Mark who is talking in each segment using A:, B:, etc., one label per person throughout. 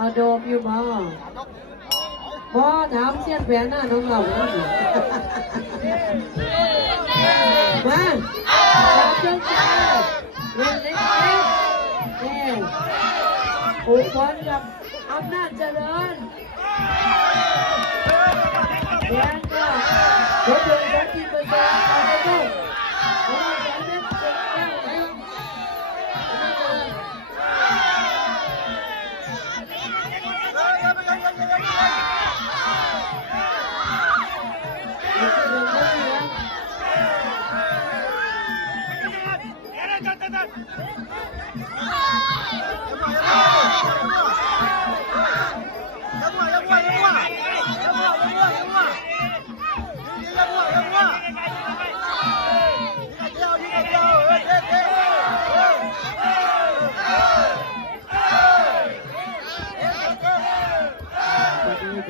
A: เอาโดมอยู่บ่บ่ถามเสียนแผนหน้าน้องเราแล้วอยู่มาจับจังจ้าเล่นเล็กเล็กเอ้อุบลกับอำนาจเจริญแดงก็รถยนต์
B: うわ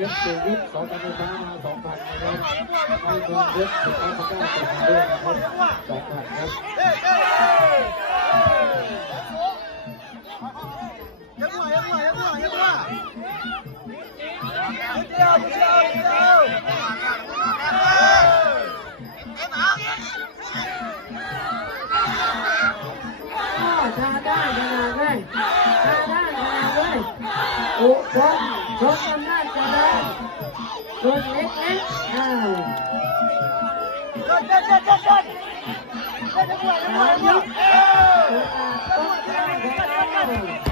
B: ชรสุวิทย์สองพันห้ามาสองพันนะครับให้เมืองเพชรสุดท้ายมาได้ติดด้วยนะครับสองพันครับ
A: ก็ชาได้ขนาดเลยชาได้ขนาดเลยอุบล ชกอำนาจเจริญรุ่นเล็กๆอ่าสามยกโอกาสต้องการของเรา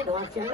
A: Ada.